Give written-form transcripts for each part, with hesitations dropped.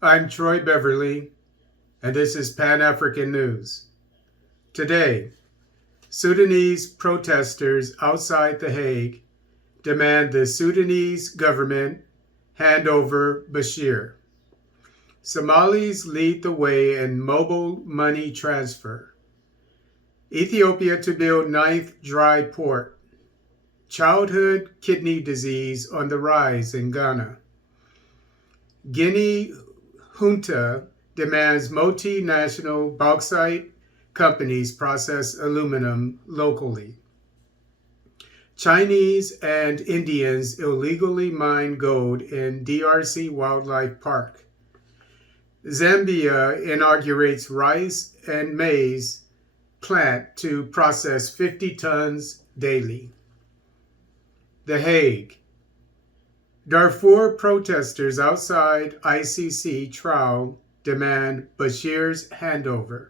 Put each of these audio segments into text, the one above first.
I'm Troy Beverly, and this is Pan-African News. Today, Sudanese protesters outside The Hague demand the Sudanese government hand over Bashir. Somalis lead the way in mobile money transfer. Ethiopia to build ninth dry port. Childhood kidney disease on the rise in Ghana. Guinea junta demands multinational bauxite companies process aluminum locally. Chinese and Indians illegally mine gold in DRC Wildlife Park. Zambia inaugurates rice and maize plant to process 50 tons daily. The Hague. Darfur protesters outside ICC trial demand Bashir's handover.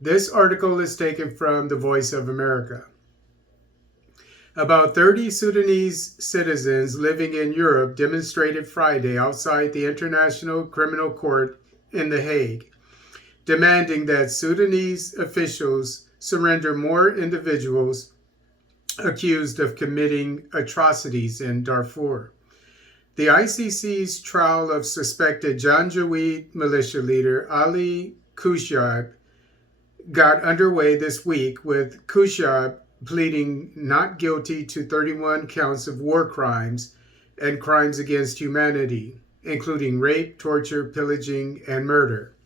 This article is taken from The Voice of America. About 30 Sudanese citizens living in Europe demonstrated Friday outside the International Criminal Court in The Hague, demanding that Sudanese officials surrender more individuals accused of committing atrocities in Darfur. The ICC's trial of suspected Janjaweed militia leader Ali Kushab got underway this week, with Kushab pleading not guilty to 31 counts of war crimes and crimes against humanity, including rape, torture, pillaging, and murder.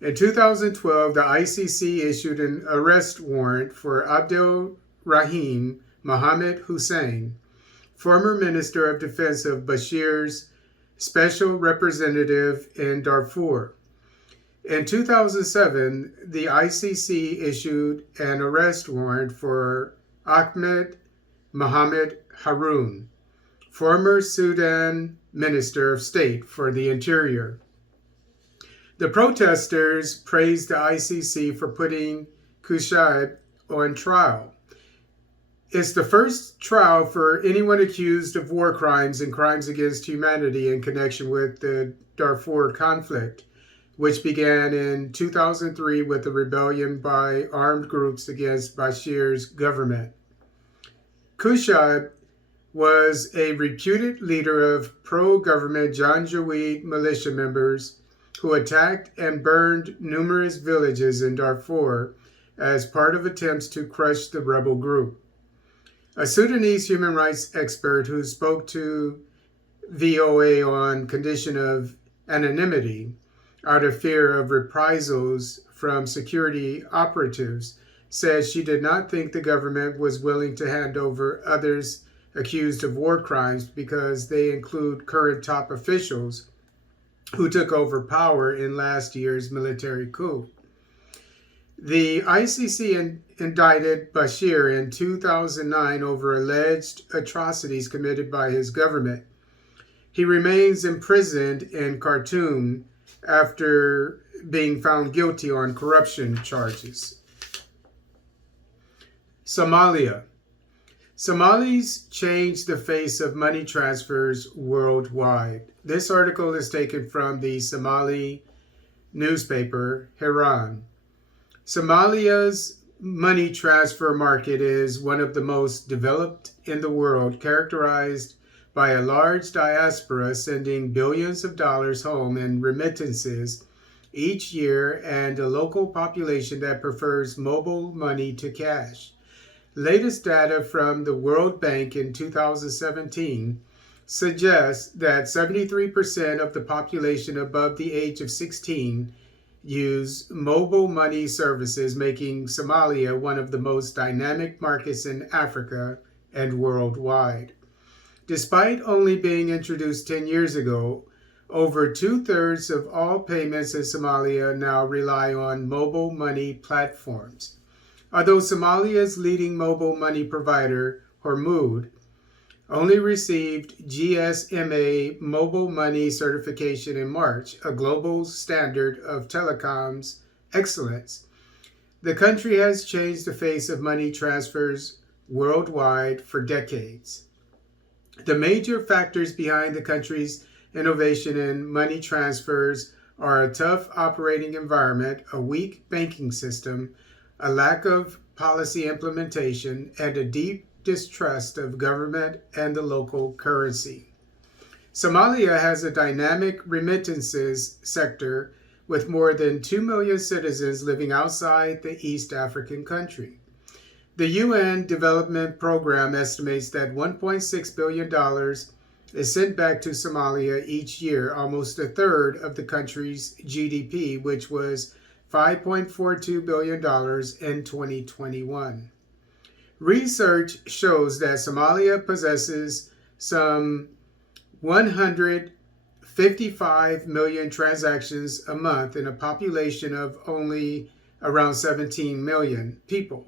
In 2012, the ICC issued an arrest warrant for Abdel Rahim Mohammed Hussein, former Minister of Defense of Bashir's special representative in Darfur. In 2007, the ICC issued an arrest warrant for Ahmed Mohamed Haroun, former Sudan Minister of State for the Interior. The protesters praised the ICC for putting Kushab on trial. It's the first trial for anyone accused of war crimes and crimes against humanity in connection with the Darfur conflict, which began in 2003 with a rebellion by armed groups against Bashir's government. Kushab was a reputed leader of pro-government Janjaweed militia members who attacked and burned numerous villages in Darfur as part of attempts to crush the rebel group. A Sudanese human rights expert who spoke to VOA on condition of anonymity out of fear of reprisals from security operatives said she did not think the government was willing to hand over others accused of war crimes because they include current top officials who took over power in last year's military coup. The ICC indicted Bashir in 2009 over alleged atrocities committed by his government. He remains imprisoned in Khartoum after being found guilty on corruption charges. Somalia. Somalis changed the face of money transfers worldwide. This article is taken from the Somali newspaper, Hiran. Somalia's money transfer market is one of the most developed in the world, characterized by a large diaspora sending billions of dollars home in remittances each year and a local population that prefers mobile money to cash. Latest data from the World Bank in 2017 suggests that 73% of the population above the age of 16 use mobile money services, making Somalia one of the most dynamic markets in Africa and worldwide. Despite only being introduced 10 years ago, over 2/3 of all payments in Somalia now rely on mobile money platforms. Although Somalia's leading mobile money provider, Hormuz, only received GSMA mobile money certification in March, a global standard of telecoms excellence. The country has changed the face of money transfers worldwide for decades. The major factors behind the country's innovation in money transfers are a tough operating environment, a weak banking system, a lack of policy implementation, and a deep distrust of government and the local currency. Somalia has a dynamic remittances sector with more than 2 million citizens living outside the East African country. The UN Development Program estimates that $1.6 billion is sent back to Somalia each year, almost a third of the country's GDP, which was $5.42 billion in 2021. Research shows that Somalia possesses some 155 million transactions a month in a population of only around 17 million people.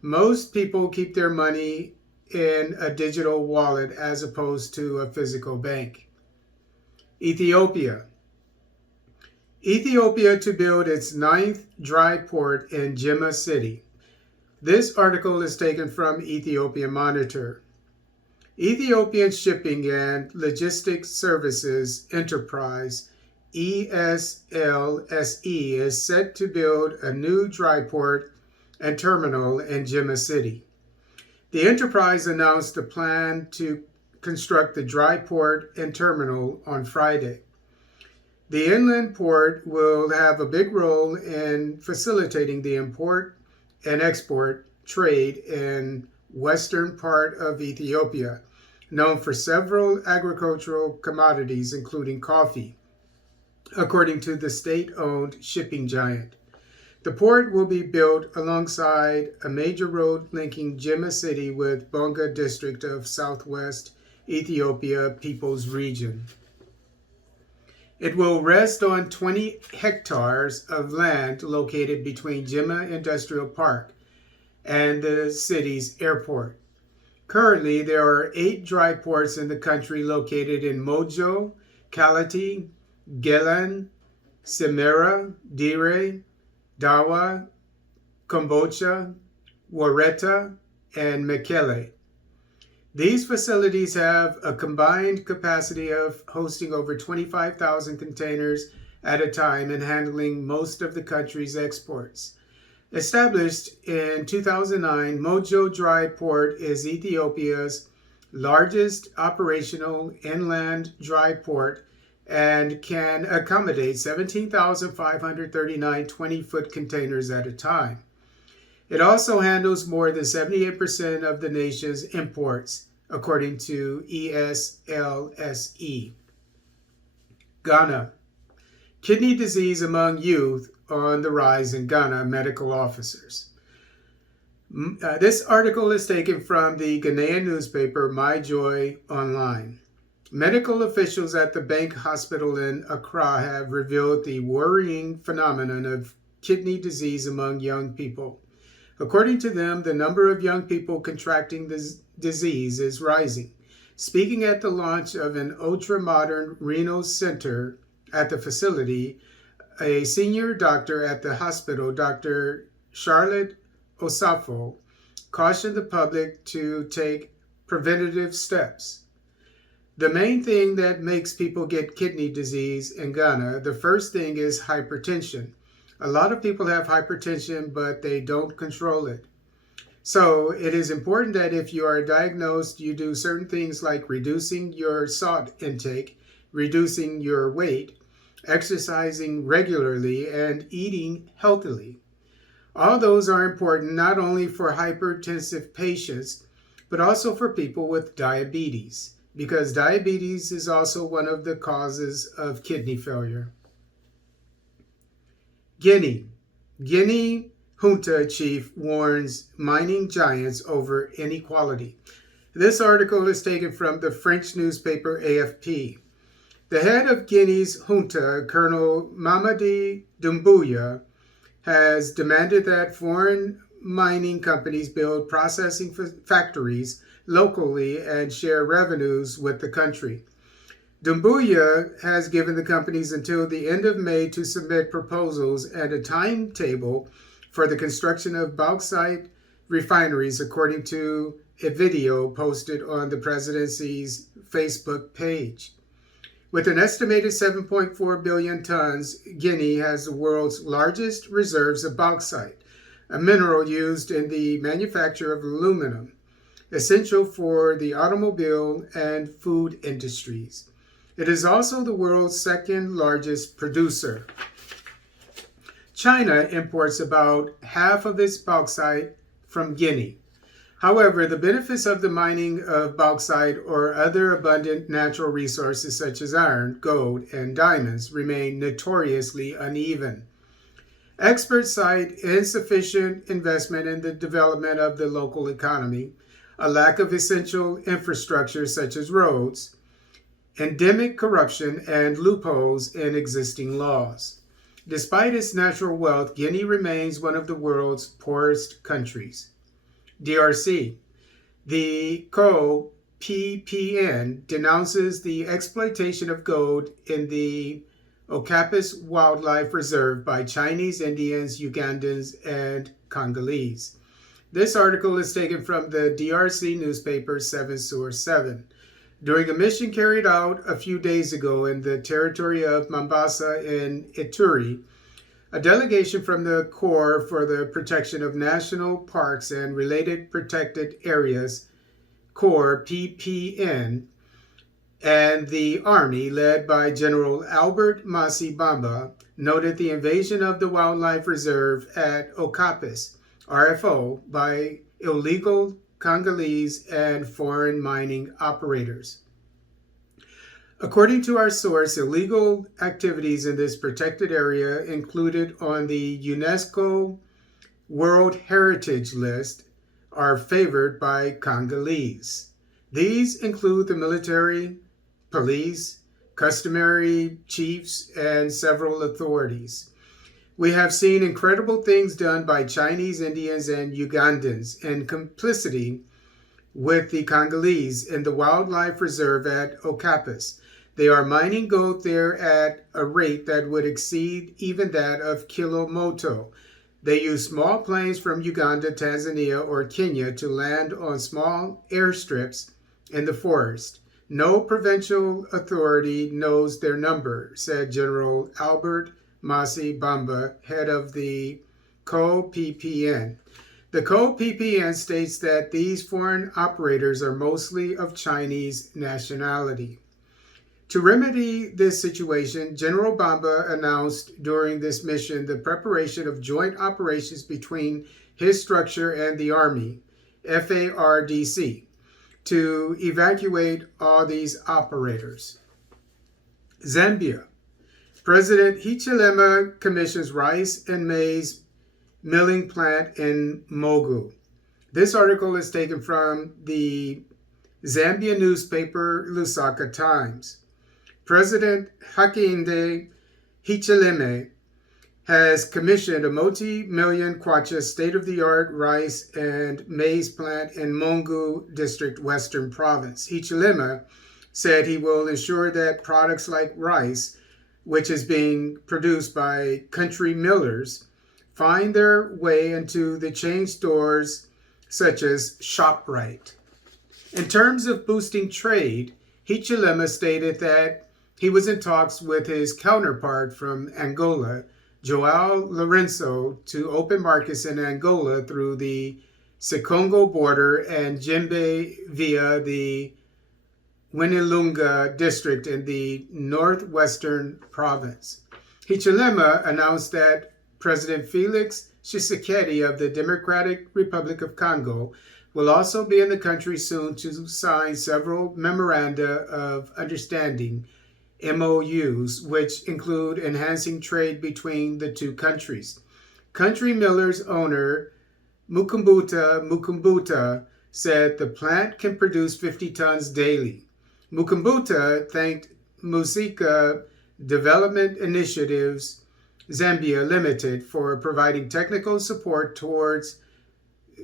Most people keep their money in a digital wallet as opposed to a physical bank. Ethiopia. Ethiopia to build its 9th dry port in Jimma City. This article is taken from Ethiopian Monitor. Ethiopian Shipping and Logistics Services Enterprise, ESLSE, is set to build a new dry port and terminal in Jimma City. The enterprise announced the plan to construct the dry port and terminal on Friday. The inland port will have a big role in facilitating the import and export trade in western part of Ethiopia, known for several agricultural commodities, including coffee, according to the state-owned shipping giant. The port will be built alongside a major road linking Jimma City with Bonga district of Southwest Ethiopia People's Region. It will rest on 20 hectares of land located between Jimma Industrial Park and the city's airport. Currently, there are 8 dry ports in the country located in Mojo, Kalati, Gelan, Semera, Dire, Dawa, Kombocha, Wareta, and Mekele. These facilities have a combined capacity of hosting over 25,000 containers at a time and handling most of the country's exports. Established in 2009, Mojo Dry Port is Ethiopia's largest operational inland dry port and can accommodate 17,539 20-foot containers at a time. It also handles more than 78% of the nation's imports, according to ESLSE. Ghana. Kidney disease among youth on the rise in Ghana, medical officers. This article is taken from the Guinean newspaper My Joy Online. Medical officials at the Bank Hospital in Accra have revealed the worrying phenomenon of kidney disease among young people. According to them, the number of young people contracting this disease is rising. Speaking at the launch of an ultra-modern renal center at the facility, a senior doctor at the hospital, Dr. Charlotte Osafo, cautioned the public to take preventative steps. The main thing that makes people get kidney disease in Ghana, the first thing is hypertension. A lot of people have hypertension, but they don't control it. So it is important that if you are diagnosed, you do certain things like reducing your salt intake, reducing your weight, exercising regularly, and eating healthily. All those are important not only for hypertensive patients, but also for people with diabetes, because diabetes is also one of the causes of kidney failure. Guinea junta chief warns mining giants over inequality. This article is taken from the French newspaper AFP. The head of Guinea's junta, Colonel Mamadi Doumbouya, has demanded that foreign mining companies build processing factories locally and share revenues with the country. Doumbouya has given the companies until the end of May to submit proposals and a timetable for the construction of bauxite refineries, according to a video posted on the presidency's Facebook page. With an estimated 7.4 billion tons, Guinea has the world's largest reserves of bauxite, a mineral used in the manufacture of aluminum, essential for the automobile and food industries. It is also the world's second largest producer. China imports about half of its bauxite from Guinea. However, the benefits of the mining of bauxite or other abundant natural resources such as iron, gold, and diamonds remain notoriously uneven. Experts cite insufficient investment in the development of the local economy, a lack of essential infrastructure such as roads, endemic corruption, and loopholes in existing laws. Despite its natural wealth, Guinea remains one of the world's poorest countries. DRC. The COPPN denounces the exploitation of gold in the Okapis Wildlife Reserve by Chinese, Indians, Ugandans, and Congolese. This article is taken from the DRC newspaper 7 Source 7. During a mission carried out a few days ago in the territory of Mombasa in Ituri, a delegation from the Corps for the Protection of National Parks and Related Protected Areas, Corps PPN, and the Army, led by General Albert Masi Bamba, noted the invasion of the wildlife reserve at Okapis, RFO, by illegal Congolese and foreign mining operators. According to our source, illegal activities in this protected area included on the UNESCO World Heritage List are favored by Congolese. These include the military, police, customary chiefs, and several authorities. We have seen incredible things done by Chinese, Indians, and Ugandans in complicity with the Congolese in the wildlife reserve at Okapis. They are mining gold there at a rate that would exceed even that of Kilomoto. They use small planes from Uganda, Tanzania, or Kenya to land on small airstrips in the forest. No provincial authority knows their number, said General Albert Masi Bamba, head of the COPPN. The COPPN states that these foreign operators are mostly of Chinese nationality. To remedy this situation, General Bamba announced during this mission the preparation of joint operations between his structure and the Army, FARDC, to evacuate all these operators. Zambia. President Hichilema commissions rice and maize milling plant in Mogu. This article is taken from the Zambia newspaper Lusaka Times. President Hakainde Hichilema has commissioned a multi-million kwacha state-of-the-art rice and maize plant in Mongu District, Western Province. Hichilema said he will ensure that products like rice, which is being produced by country millers, find their way into the chain stores such as ShopRite. In terms of boosting trade, Hichilema stated that he was in talks with his counterpart from Angola, João Lourenço, to open markets in Angola through the Sekongo border and Jembe via the Winilunga district in the northwestern province. Hichilema announced that President Felix Tshisekedi of the Democratic Republic of Congo will also be in the country soon to sign several memoranda of understanding, MOUs, which include enhancing trade between the two countries. Country Millers owner Mukumbuta said the plant can produce 50 tons daily. Mukumbuta thanked Musika Development Initiatives Zambia Limited for providing technical support towards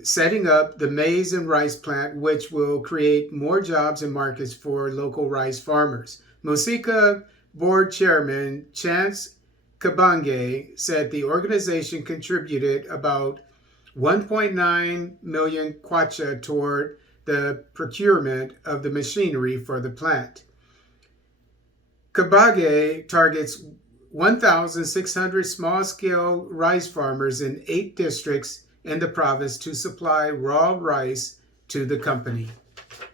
setting up the maize and rice plant, which will create more jobs and markets for local rice farmers. Musika board chairman Chance Kabange said the organization contributed about 1.9 million kwacha toward the procurement of the machinery for the plant. Kabage targets 1,600 small-scale rice farmers in 8 districts in the province to supply raw rice to the company.